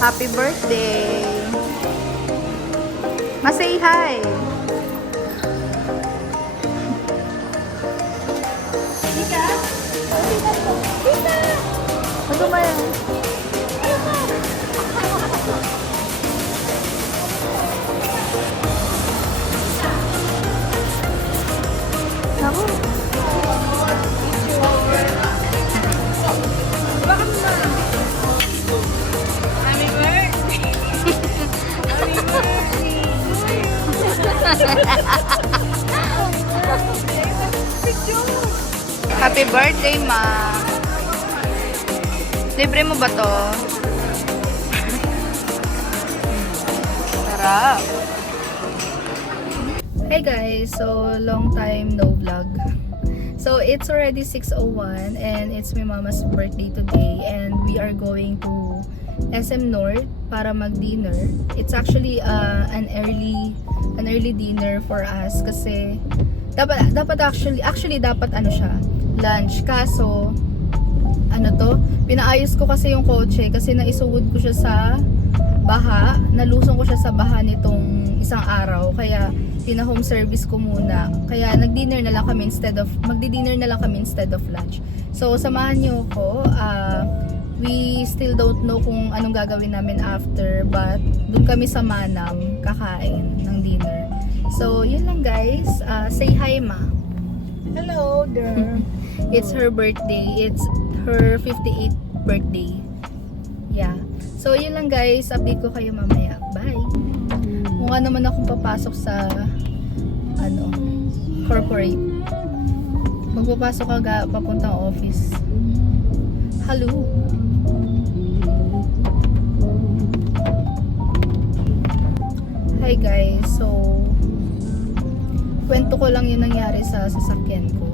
Happy birthday! Masay hi! Tita! Tita! Ano ba yan? Ako. Bakit ba? Happy birthday! Happy birthday! Happy birthday, ma! Libre mo ba to? Sarap! Hey guys! So, long time no vlog. So, it's already 6:01 and it's my mama's birthday today and we are going to SM North para mag-dinner. It's actually an early dinner for us kasi dapat dapat ano siya, lunch. Kaso ano to, pinaayos ko kasi yung kotse kasi naisuwod ko siya sa baha, nalusong ko siya sa baha nitong isang araw, kaya tina-home service ko muna. Kaya magdi-dinner na lang kami instead of lunch. So samahan niyo ko. We still don't know kung anong gagawin namin after, but dun kami sa Manam kakain ng dinner. So yun lang guys. Say hi, ma. Hello there. It's her birthday. It's her 58th birthday. Yeah. So yun lang guys. Update ko kayo mamaya. Bye. Mukha naman akong papasok sa corporate. Magpapasok ka papuntang office. Hello. Hi guys. So kwento ko lang yung nangyari sa sasakyan ko.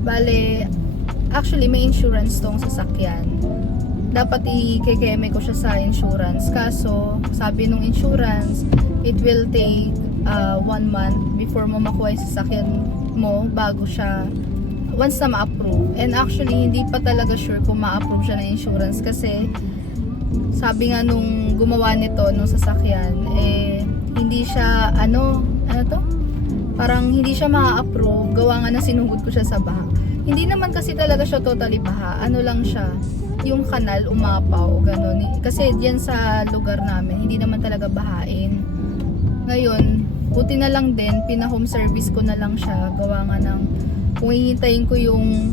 Bale, actually may insurance tong sasakyan. Dapat i-kekeme ko siya sa insurance. Kaso, sabi nung insurance, it will take 1 month before mo makuha yung sasakyan mo bago siya, once na ma-approve. And actually, hindi pa talaga sure kung ma-approve siya ng insurance kasi sabi nga nung gumawa nito, nung sasakyan, hindi siya, parang hindi siya ma-approve, gawa nga na sinugod ko siya sa baha. Hindi naman kasi talaga siya totally baha, lang siya, yung kanal umapaw, ganun. Kasi diyan sa lugar namin, hindi naman talaga bahain. Ngayon, buti na lang din, pina-home service ko na lang siya, gawa nga ng, kung hihintayin ko yung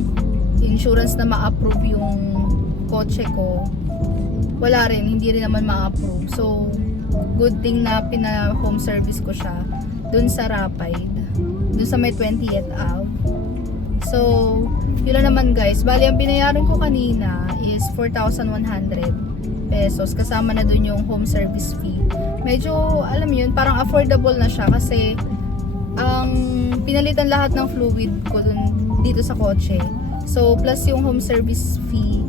insurance na ma-approve yung kotse ko, wala rin, hindi rin naman ma-approve. So, good thing na pina-home service ko siya dun sa Rapide, dun sa may 20th Ave. So, yun lang naman guys. Bali, ang binayaran ko kanina is 4,100 pesos. Kasama na dun yung home service fee. Medyo, alam yun, parang affordable na siya kasi ang pinalitan lahat ng fluid ko dun dito sa kotse. So, plus yung home service fee,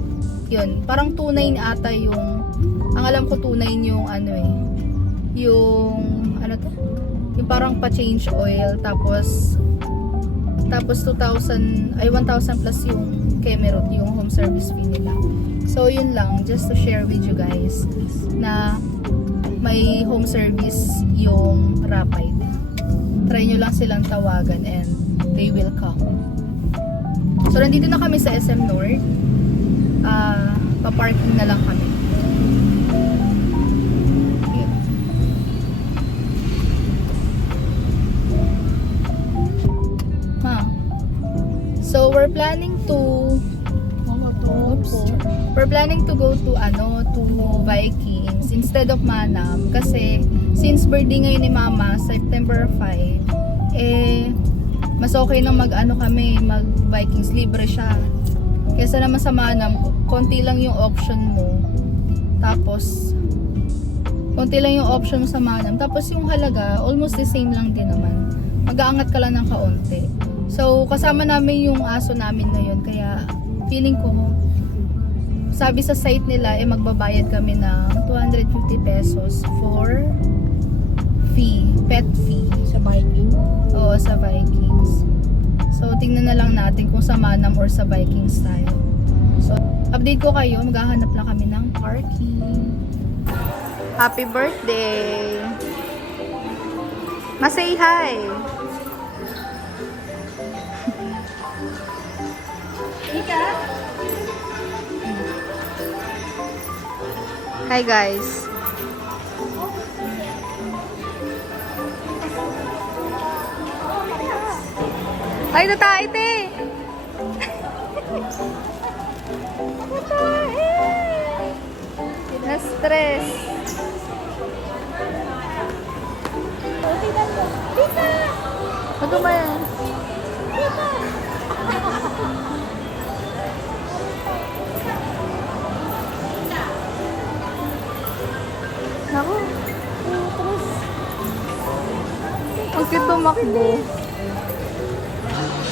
yun. Parang 2,900 ata yung, ang alam ko 2,900 yung yung parang pa-change oil, tapos 1,000 plus yung Kemerut, yung home service fee nila. So yun lang, just to share with you guys na may home service yung Rapide. Try nyo lang silang tawagan and they will come. So nandito na kami sa SM North. Pa-parking na lang kami. So we're planning to go to Vikings instead of Manam kasi since birthday ngayon ni Mama, September 5, mas okay nang mag Vikings, libre siya. Kaysa naman sa Manam, konti lang yung option mo. Tapos konti lang yung option mo sa Manam. Tapos yung halaga, almost the same lang din naman. Mag-aangat ka lang ng kaunti. So, kasama namin yung aso namin ngayon. Kaya, feeling ko, sabi sa site nila, magbabayad kami ng 250 pesos for pet fee. Sa Viking? Oo, sa Vikings. So, tingnan na lang natin kung sa Manam or sa Vikings tayo. So, update ko kayo. Maghahanap lang kami ng parking. Happy birthday! Masay hi! Hi guys! Ay, natae te! Natae! Na-stress. Ano ba yan? Naku. Ang cute tumakbo.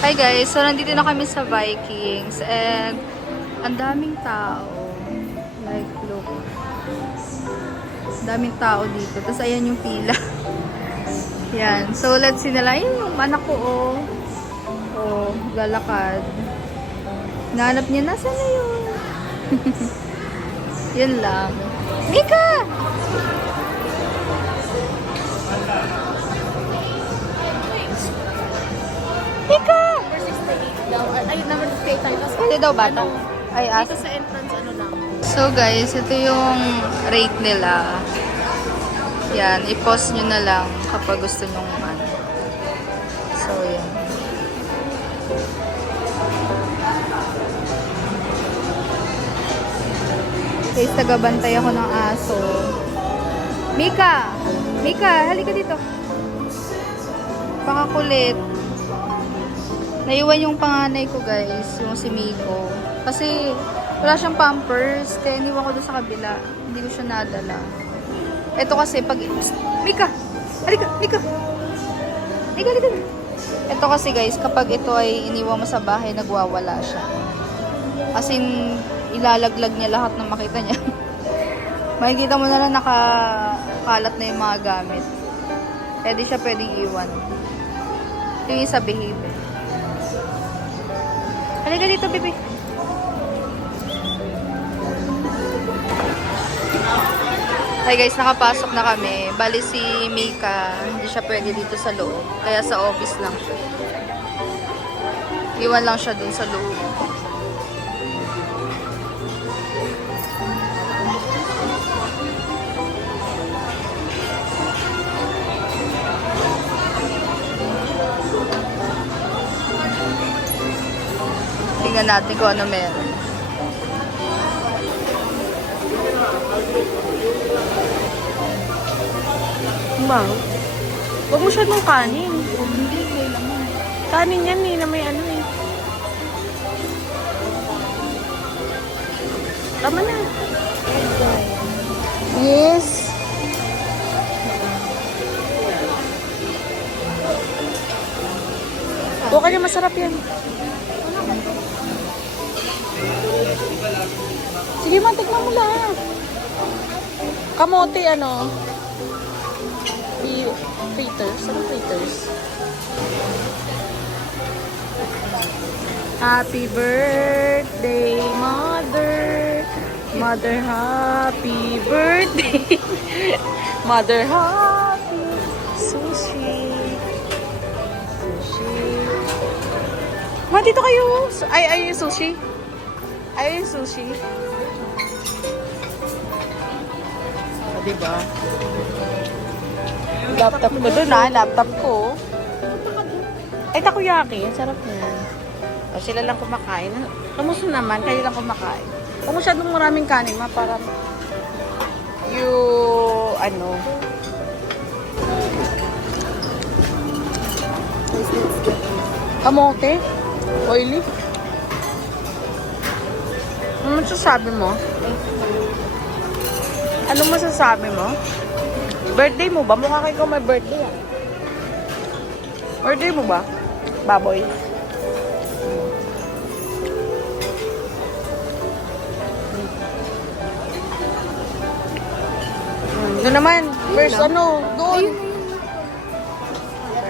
Hi guys, so nandito na kami sa Vikings and ang daming tao. Like, look. Ang daming tao dito. Tapos ayan yung pila. Yan. So let's see na lang. Ayun yung anak ko, oh. Oh, lalakad. Nahanap niya, nasa na yun? Yan lang. Mika! Mika! Ay, number 58 tayo. Kasi Pwede daw bata? Ay, dito ask. sa entrance, ano lang. So guys, ito yung rate nila. Yan, i-post nyo na lang kapag gusto nyo man. So, yan. Guys, tagabantay ako ng aso. Mika! Mika, halika dito. Pakakulit. Naiwan yung panganay ko guys, yung si Miko. Kasi wala siyang pampers, kaya iniwan ko doon sa kabila. Hindi ko siya nadala. Ito kasi pag... Mika! Halika! Mika! Mika, halika! Ito kasi guys, kapag ito ay iniwan mo sa bahay, nagwawala siya. As in, ilalaglag niya lahat ng makita niya. Makikita mo na lang nakakalat na yung mga gamit. Kaya di siya pwedeng iwan. Ito yung isa behave. Halika dito, baby. Hi guys, nakapasok na kami. Bali si Mika, hindi siya pwede dito sa loob. Kaya sa office lang siya. Iwan lang siya dun sa loob. Tingnan natin kung ano meron. Wow. Huwag mo siya ng kanin. Kanin yan eh, na may ano eh. Tama na. Yes. Okay na, masarap yan. Sige, mantikman mo lang. Kamote, ano? Fritters. Ano fritters? Happy birthday, Mother. Mother, happy birthday. Mother, happy. Sushi. Sushi. Ma, dito kayo. Ay, sushi. Ay, sushi. O, diba? Laptop ko doon laptop ko. Ay, takoyaki. Ang sarap yan. O, sila lang kumakain. Kamusta naman? Kayo lang kumakain. Kung masyadong maraming kanin, ma, para ano. Kamote? Oily? Ano masasabi mo? Ano masasabi mo? Birthday mo ba? Mukha kayo may birthday ah. Birthday mo ba? Baboy. Doon naman. First ano? Doon.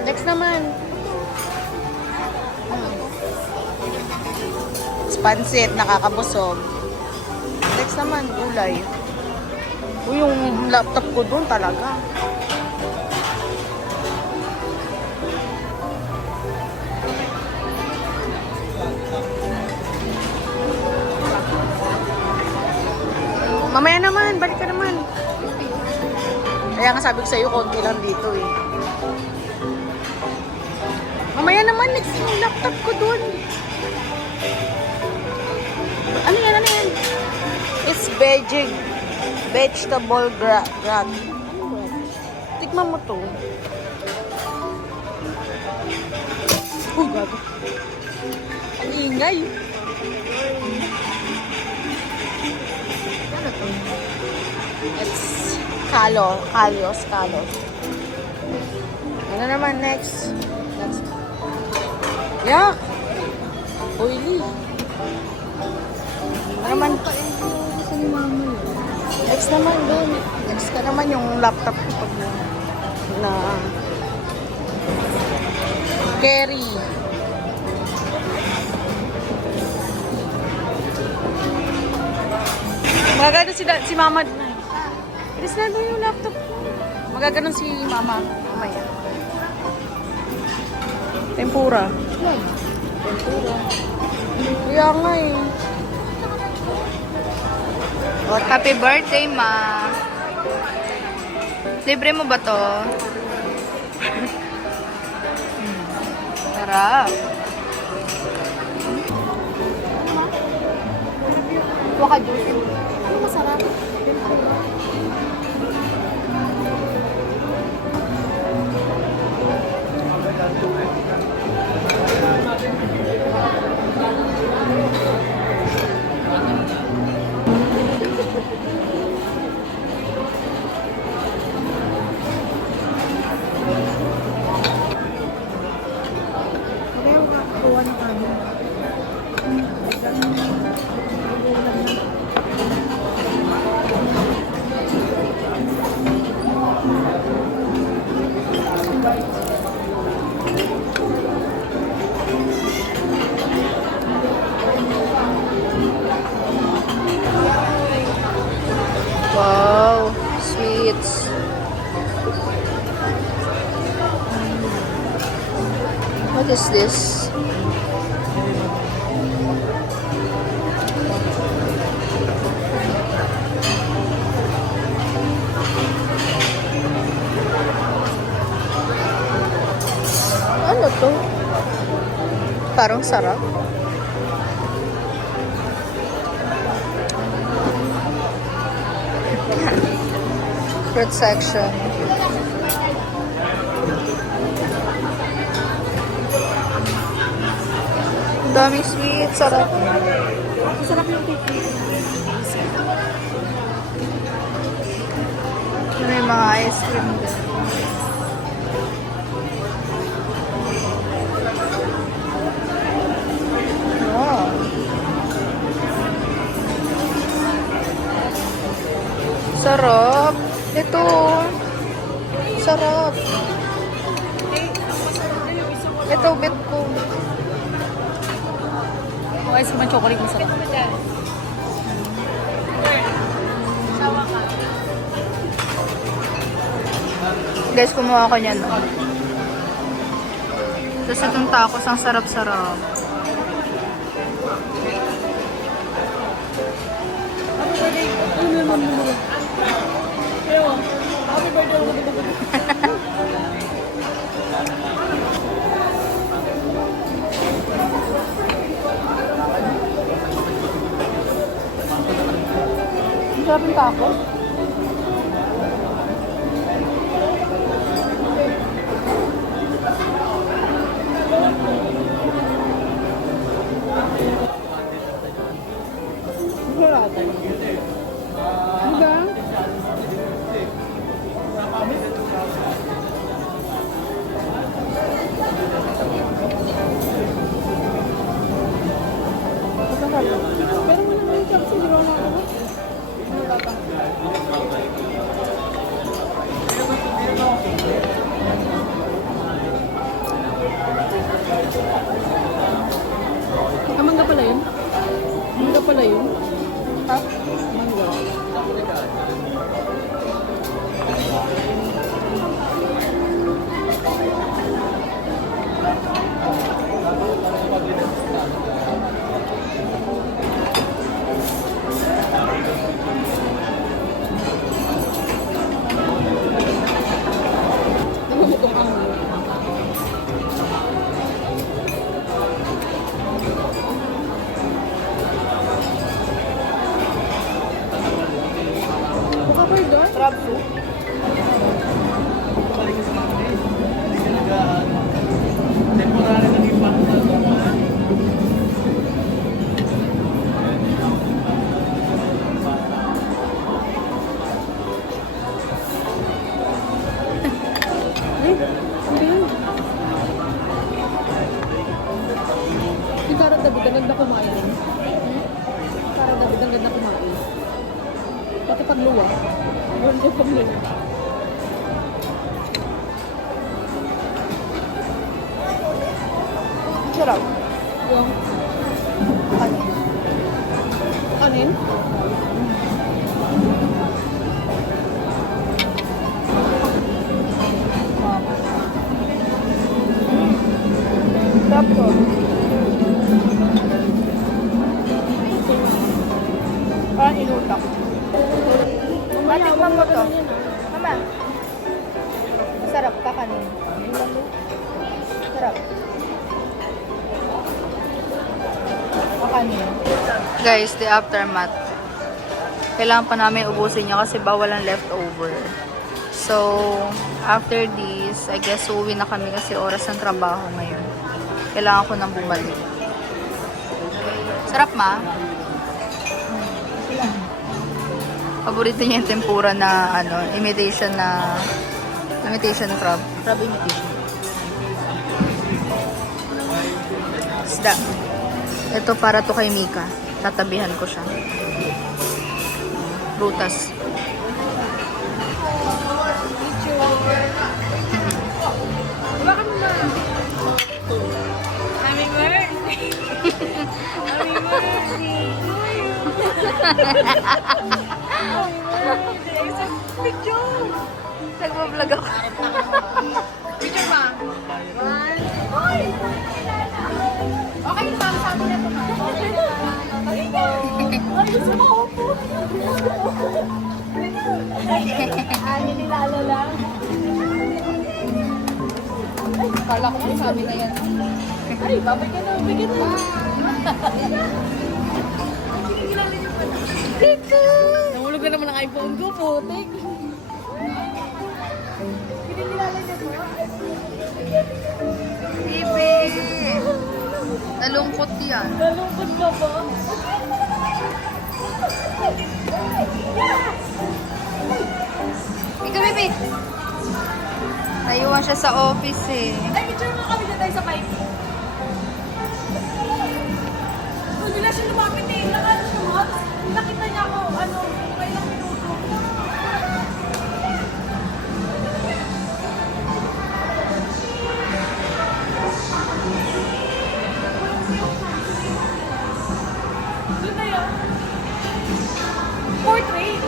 Next naman. Pansit, nakakabusog. Next naman, gulay. Uy, yung yung laptop ko doon talaga. Mamaya naman, balik ka naman. Kaya nga sabi ko sa'yo, konti lang dito eh. Mamaya naman, next yung laptop ko dun. Ano yan, ano yan? It's vegetable gratin. Ano ba? Tikman mo to. Uy, gago. Ang ingay. Ano to? It's kalos. Ano naman next? Next. Yak! Oily. Ano naman? Gusto ni mama yun. Next naman din. Next ka naman yung laptop ko pag na carry. Magagano si mama na eh. Ilis na doon yung laptop ko. Magagano si mama. Mamaya. Tempura. Wag. Tempura. Kaya nga eh. Happy birthday, ma. Libre mo ba to? Sarap. Waka juice. Ano masarap? Wow, sweets. What is this? Ano to? Parang sarap. Fruit section. Ang daming sweet. Sarap. Masarap yung pipi. May mga ice cream din. Wow. Sarap. Ito. Sarap. Ito, bet ko. Oh, ice cream chocolate masarap. Guys, kumuha ko niyan. No? Tapos itong tacos, ang sarap-sarap. Sarap yung tacos. Pero wala na yung chops, hindi ko na ako. Okay doon? Crab soup. Temporary na yung Yung Cara David, ang ganda kumain. Cara David, ang ganda kumain. Pati pagluwa. Meron din pagluwa. Sarap. Yung kanin. Sarap to. Parang inutak. Matikman mo to. Mama. Masarap ka kanin. Sarap. Kanin. Guys, the aftermath. Kailangan pa namin ubusin niya kasi bawal ang leftover. So, after this, I guess uwi na kami kasi oras ng trabaho ngayon. Kailangan ko nang bumalik. Sarap, ma? Paborito niya yung tempura na imitation crab. Crab imitation. Isda. Ito para to kay Mika. Tatabihan ko siya. Prutas. Baka naman. Happy birthday! Happy birthday! Isang picture! Nagbablog ako. Picture ba? One. Oy! Okay naman, sabi na ito. Ay, gusto mo upo. Ani nilalala. Kala ko kung sabi na yan. Ay, babay ka na, bigyan na. Nahulog na naman ang iPhone ko, putik. Kinikilala niya to. Bibi! Nalungkot yan. Nalungkot ka ba? Ika, Bibi! Naiwan siya sa office eh. Ay, picture mo kami dyan tayo sa mic. Kung nila siya lumapit eh, nakano siya mo. Nakita niya ako, kailang minuto. Doon na yun. Portrait.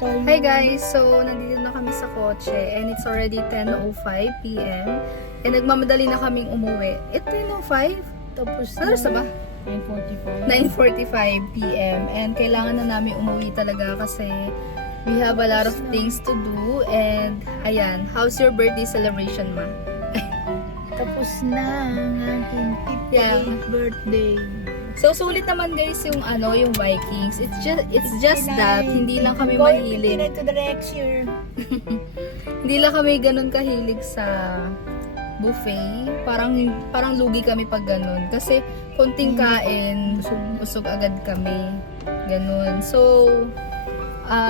Hi guys! So, nandito na kami sa kotse and it's already 10:05 p.m. And nagmamadali na kaming umuwi. 10:05? Tapos, ano oras na ba? 9:45 p.m. And kailangan na namin umuwi talaga kasi we have a lot of things to do. And, ayan, how's your birthday celebration, ma? Tapos na ang aking 58th Yeah. birthday. So, sulit naman guys yung yung Vikings. It's just that, hindi lang kami mahilig. to the lecture. Hindi lang kami ganun kahilig sa buffet. Parang lugi kami pag ganun. Kasi konting kain, busog agad kami. Ganun. So,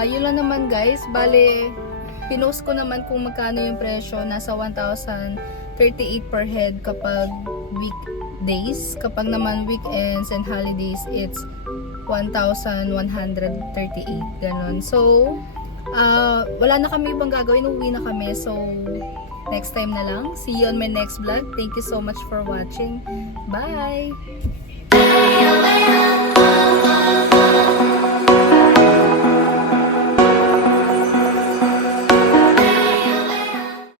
yun lang naman guys. Bale, pinost ko naman kung magkano yung presyo. Nasa 1,038 per head kapag weekdays. Kapag naman weekends and holidays, it's 1,138. Ganun. So, wala na kami ibang gagawin. Uwi na kami. So, next time na lang. See you on my next vlog. Thank you so much for watching. Bye!